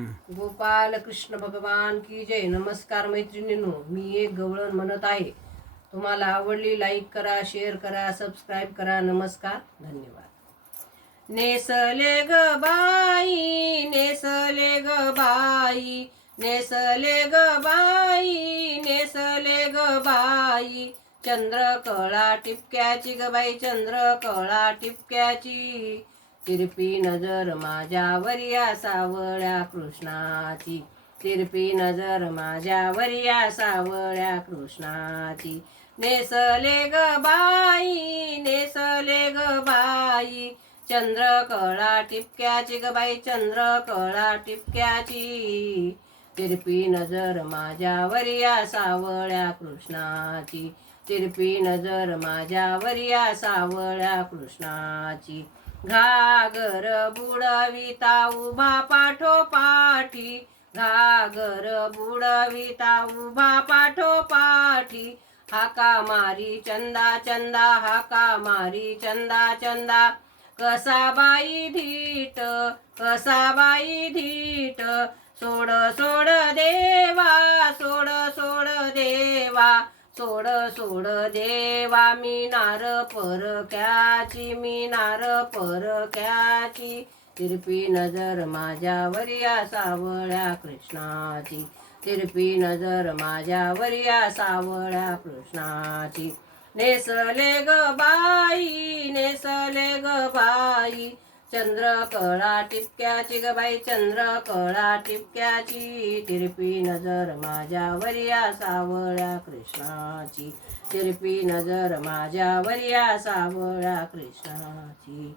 गोपाल कृष्ण भगवान की जय. नमस्कार मैत्रिणींनो मी एक गवळण म्हणत आहे. तुम्हाला आवडली लाईक करा शेअर करा सबस्क्राईब करा. नमस्कार धन्यवाद. नेसले ग बाई नेसले ग बाई नेसले ग बाई नेसले ग बाई. चंद्रकळा टिपक्याची ग बाई चंद्र कळा टिपक्याची. तिरपी नजर माझ्यावर या सावळ्या कृष्णाची. तिरपी नजर माझ्यावर या सावळ्या कृष्णाची. नेसले ग बाई नेसले ग बाई. चंद्रकळा टिपक्याची ग बाई चंद्रकळा टिपक्याची. तिरपी नजर माझ्यावर या सावळ्या कृष्णाची. तिरपी नजर माझ्यावर या सावळ्या कृष्णाची. घागर बुडविता उभा पाठोपाठी घागर बुडविता उभा पाठोपाठी हाका मारी चंदा चंदा हाका मारी चंदा चंदा. कसा बाई धीट कसा बाई धीट. सोड सोड देवा सोड सोड देवा. सोड सोड देवा मी नार परक्याची मी नार परक्याची. तिरपी नजर माझ्यावर या सावळ्या कृष्णाची. तिरपी नजर माझ्यावर या सावळ्या कृष्णाची. नेसले ग बाई नेसले ग बाई. चंद्र कळा टिपक्याची ग बाई चंद्रकळा टिपक्याची. तिरपी नजर माझ्यावर या सावळ्या कृष्णाची. तिरपी नजर माझ्यावर या सावळ्या कृष्णाची.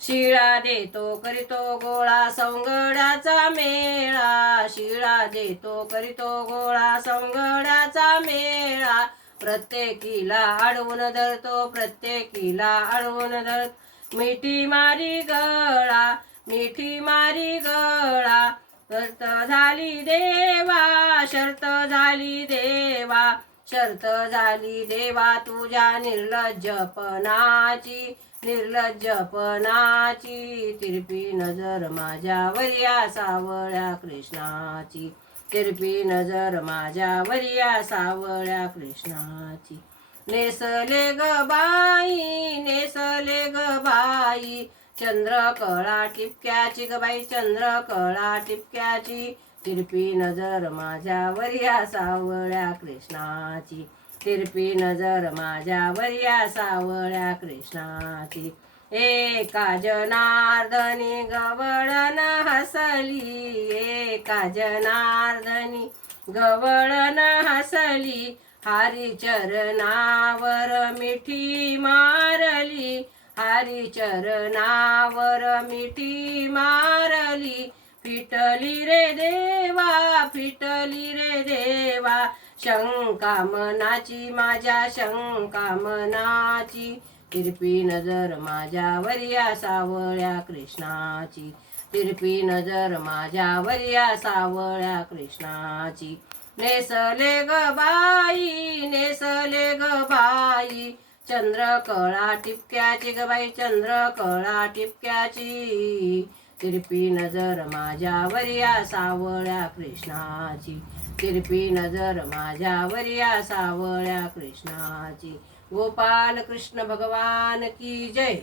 शिळा देतो करीतो गोळा सौंगड्याचा मेळा. शिळा देतो करीतो गोळा सौंगड्याचा मेळा. प्रत्येकीला अडवून धरतो प्रत्येकीला अडवून धरतो. मिठी मारी गळा मिठी मारी गळा. शर्त झाली देवा शर्त झाली देवा. शर्त झाली देवा तुझ्या निर्लज्जपणाची निर्लज्जपणाची तिरपी नजर माझ्यावर या सावळ्या कृष्णाची. तिरपी नजर माझ्यावर या सावळ्या कृष्णाची. नेसले ग बाई नेसले ग बाई. चंद्रकळा टिपक्याची ग बाई चंद्रकळा टिपक्याची. तिरपी नजर माझ्यावर या सावळ्या कृष्णाची. तिरपी नजर माझ्यावर या सावळ्या कृष्णाची. एका जनार्दनी गवळण हसली. एका जनार्दनी गवळण हसली. चरणावर मिठी मारली. हरी चरणावर मिठी मारली. फिटली रे देवा फिटली रे देवा. शंका मनाची माझ्या शंका मनाची. तिरपी नजर माझ्यावर या सावळ्या कृष्णाची. तिरपी नजर माझ्यावर या सावळ्या कृष्णाची. नेसले ग बाई नेसले ग बाई. चंद्रकळा टिपक्याची ग बाई चंद्र कळा टिपक्याची. तिरपी नजर माझ्यावर या सावळ्या कृष्णाची. तिरपी नजर माझ्यावर या सावळ्या कृष्णाची. गोपाल कृष्ण भगवान की जय.